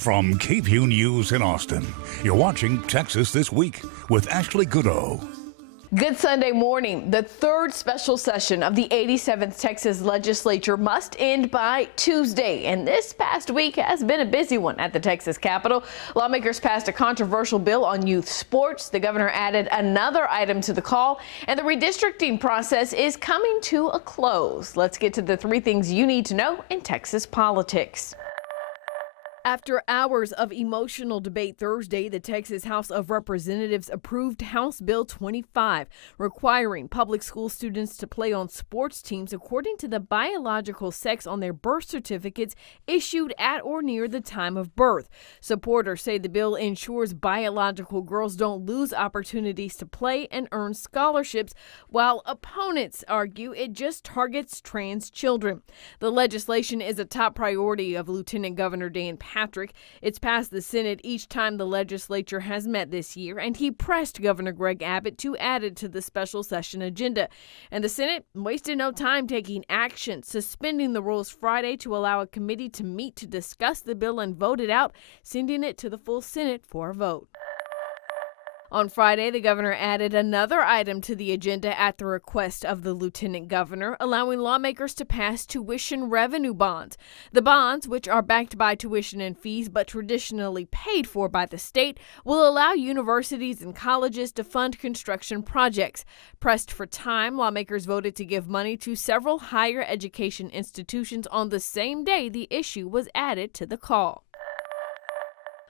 From KVUE News in Austin, you're watching Texas This Week with Ashley Goodo. Good Sunday morning. The third special session of the 87th Texas Legislature must end by Tuesday, and this past week has been a busy one at the Texas Capitol. Lawmakers passed a controversial bill on youth sports. The governor added another item to the call, and the redistricting process is coming to a close. Let's get to the three things you need to know in Texas politics. After hours of emotional debate Thursday, the Texas House of Representatives approved House Bill 25, requiring public school students to play on sports teams according to the biological sex on their birth certificates issued at or near the time of birth. Supporters say the bill ensures biological girls don't lose opportunities to play and earn scholarships, while opponents argue it just targets trans children. The legislation is a top priority of Lieutenant Governor Dan Patrick. It's passed the Senate each time the legislature has met this year, and he pressed Governor Greg Abbott to add it to the special session agenda. And the Senate wasted no time taking action, suspending the rules Friday to allow a committee to meet to discuss the bill and vote it out, sending it to the full Senate for a vote. On Friday, the governor added another item to the agenda at the request of the lieutenant governor, allowing lawmakers to pass tuition revenue bonds. The bonds, which are backed by tuition and fees but traditionally paid for by the state, will allow universities and colleges to fund construction projects. Pressed for time, lawmakers voted to give money to several higher education institutions on the same day the issue was added to the call.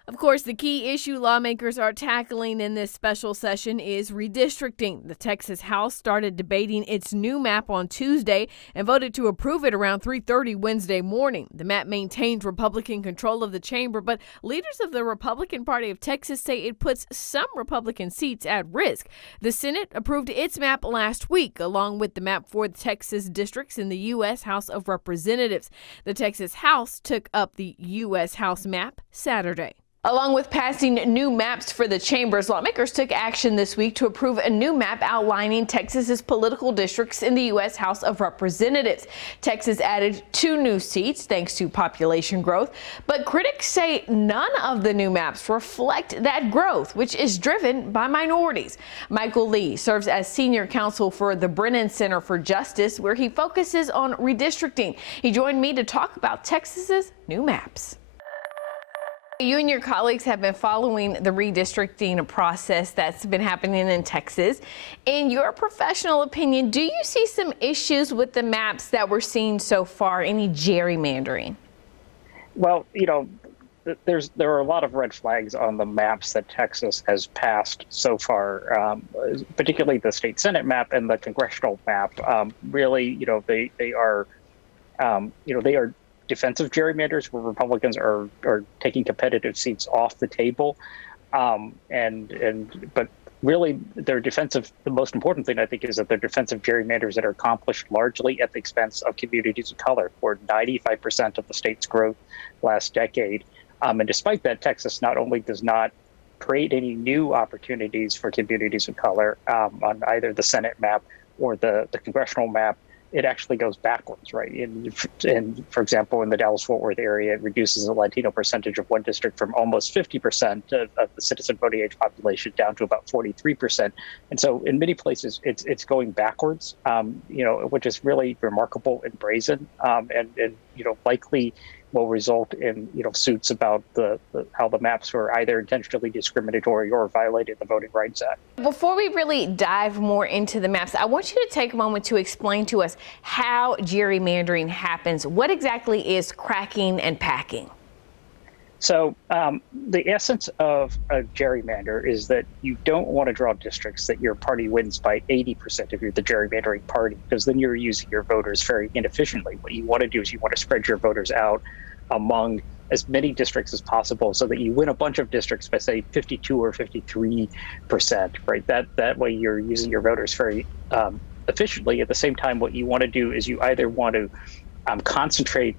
Of course, the key issue lawmakers are tackling in this special session is redistricting. The Texas House started debating its new map on Tuesday and voted to approve it around 3:30 Wednesday morning. The map maintains Republican control of the chamber, but leaders of the Republican Party of Texas say it puts some Republican seats at risk. The Senate approved its map last week, along with the map for the Texas districts in the U.S. House of Representatives. The Texas House took up the U.S. House map Saturday. Along with passing new maps for the chambers, lawmakers took action this week to approve a new map outlining Texas's political districts in the U.S. House of Representatives. Texas added 2 new seats thanks to population growth, but critics say none of the new maps reflect that growth, which is driven by minorities. Michael Lee serves as senior counsel for the Brennan Center for Justice, where he focuses on redistricting. He joined me to talk about Texas's new maps. You and your colleagues have been following the redistricting process that's been happening in Texas. In your professional opinion, do you see some issues with the maps that we're seeing so far? Any gerrymandering? Well, there are a lot of red flags on the maps that Texas has passed so far, particularly the state Senate map and the congressional map. Really, they are defensive gerrymanders where Republicans are taking competitive seats off the table, but really they're defensive. The most important thing I think is that they're defensive gerrymanders that are accomplished largely at the expense of communities of color, where 95% of the state's growth last decade. And despite that, Texas not only does not create any new opportunities for communities of color on either the Senate map or the congressional map, it actually goes backwards, right? And for example, in the Dallas-Fort Worth area, it reduces the Latino percentage of one district from almost 50% of the citizen voting age population down to about 43%. And so in many places, it's going backwards, which is really remarkable and brazen, and likely will result in suits about how the maps were either intentionally discriminatory or violated the Voting Rights Act. Before we really dive more into the maps, I want you to take a moment to explain to us how gerrymandering happens. What exactly is cracking and packing? So the essence of a gerrymander is that you don't want to draw districts that your party wins by 80% if you're the gerrymandering party, because then you're using your voters very inefficiently. What you want to do is you want to spread your voters out among as many districts as possible so that you win a bunch of districts by, say, 52 or 53%, right? That way you're using your voters very efficiently. At the same time, what you want to do is you either want to concentrate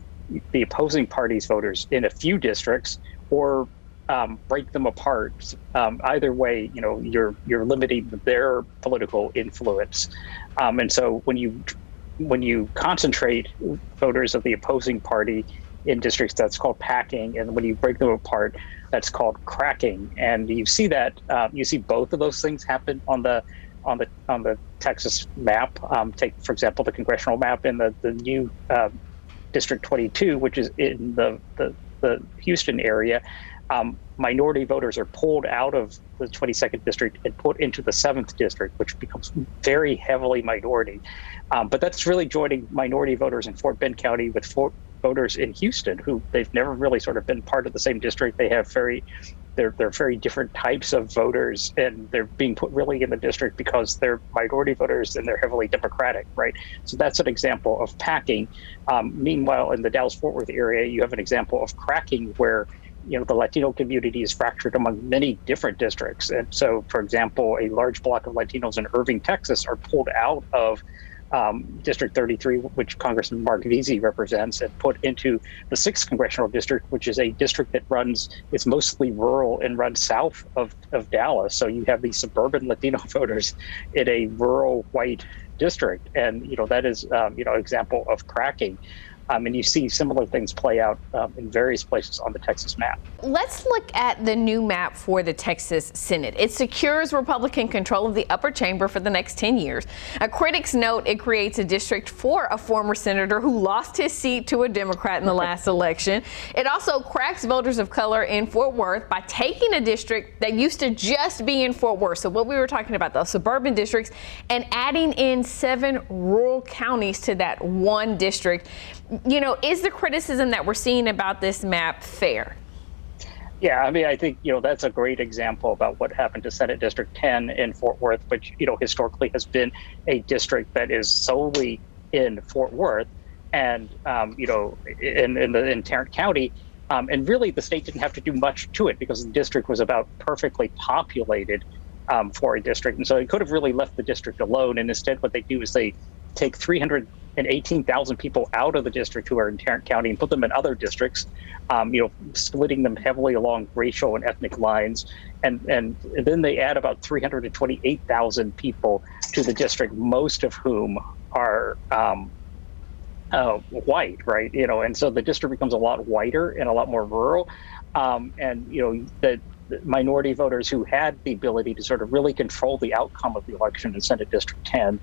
the opposing party's voters in a few districts or break them apart. Either way, you're limiting their political influence. And so when you concentrate voters of the opposing party in districts, that's called packing, and when you break them apart, that's called cracking. And you see that you see both of those things happen on the Texas map. Take, for example, the congressional map in the new District 22, which is in the Houston area. Minority voters are pulled out of the 22nd district and put into the 7th district, which becomes very heavily minority. But that's really joining minority voters in Fort Bend County with voters in Houston, who they've never really sort of been part of the same district. They have they're very different types of voters, and they're being put really in the district because they're minority voters and they're heavily Democratic, right? So that's an example of packing. Meanwhile, in the Dallas-Fort Worth area, you have an example of cracking where the Latino community is fractured among many different districts. And so, for example, a large block of Latinos in Irving, Texas are pulled out of District 33, which Congressman Mark Veazey represents, and put into the 6th Congressional District, which is a district that it's mostly rural and runs south of Dallas. So you have these suburban Latino voters in a rural white district. And, that is, example of cracking. And you see similar things play out in various places on the Texas map. Let's look at the new map for the Texas Senate. It secures Republican control of the upper chamber for the next 10 years. Critics note it creates a district for a former senator who lost his seat to a Democrat in the last election. It also cracks voters of color in Fort Worth by taking a district that used to just be in Fort Worth, so what we were talking about, those suburban districts, and adding in 7 rural counties to that one district. Is the criticism that we're seeing about this map fair? Yeah, I mean, I think, that's a great example about what happened to Senate District 10 in Fort Worth, which, historically has been a district that is solely in Fort Worth and, in Tarrant County. And really, the state didn't have to do much to it because the district was about perfectly populated for a district. And so they could have really left the district alone. And instead, what they do is they take 318,000 people out of the district who are in Tarrant County and put them in other districts, splitting them heavily along racial and ethnic lines. And then they add about 328,000 people to the district, most of whom are white, right? And so the district becomes a lot whiter and a lot more rural. The minority voters who had the ability to sort of really control the outcome of the election in Senate District 10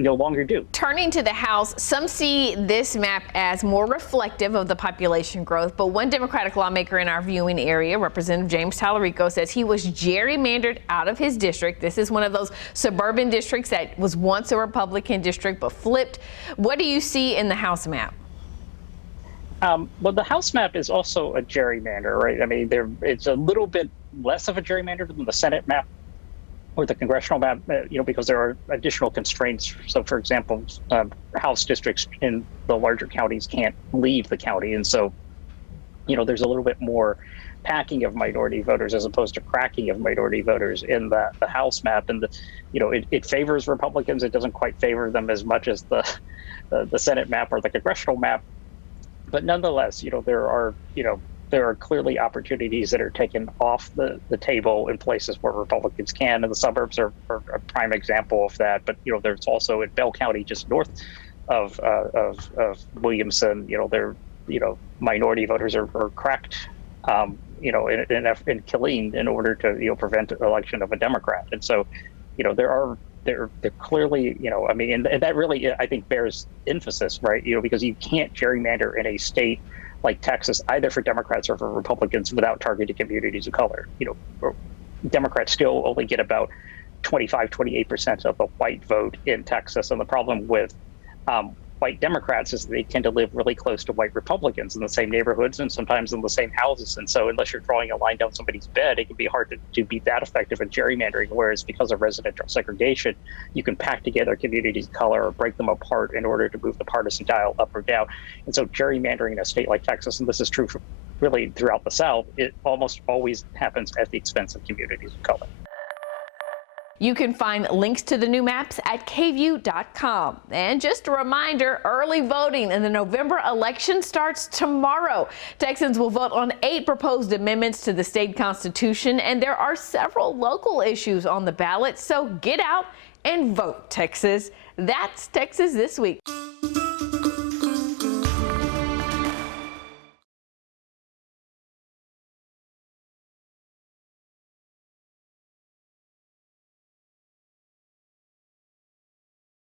no longer do. Turning to the House, some see this map as more reflective of the population growth, but one Democratic lawmaker in our viewing area, Representative James Tallarico, says he was gerrymandered out of his district. This is one of those suburban districts that was once a Republican district but flipped. What do you see in the House map? Well, the House map is also a gerrymander, right? I mean, it's a little bit less of a gerrymander than the Senate map or the congressional map, because there are additional constraints. So, for example, House districts in the larger counties can't leave the county. And so, there's a little bit more packing of minority voters as opposed to cracking of minority voters in the House map. And, it favors Republicans. It doesn't quite favor them as much as the Senate map or the congressional map. But nonetheless, there are clearly opportunities that are taken off the table in places where Republicans can, and the suburbs are a prime example of that. But there's also in Bell County, just north of Williamson, minority voters are cracked, in Killeen in order to prevent the election of a Democrat. And so, they're clearly, and that really, I think, bears emphasis, right? Because you can't gerrymander in a state like Texas, either for Democrats or for Republicans, without targeting communities of color. Democrats still only get about 28% of the white vote in Texas. And the problem with white Democrats is they tend to live really close to white Republicans in the same neighborhoods and sometimes in the same houses. And so unless you're drawing a line down somebody's bed, it can be hard to be that effective in gerrymandering. Whereas because of residential segregation, you can pack together communities of color or break them apart in order to move the partisan dial up or down. And so gerrymandering in a state like Texas, and this is true for really throughout the South, it almost always happens at the expense of communities of color. You can find links to the new maps at KVUE.com. And just a reminder, early voting in the November election starts tomorrow. Texans will vote on 8 proposed amendments to the state constitution, and there are several local issues on the ballot. So get out and vote, Texas. That's Texas This Week.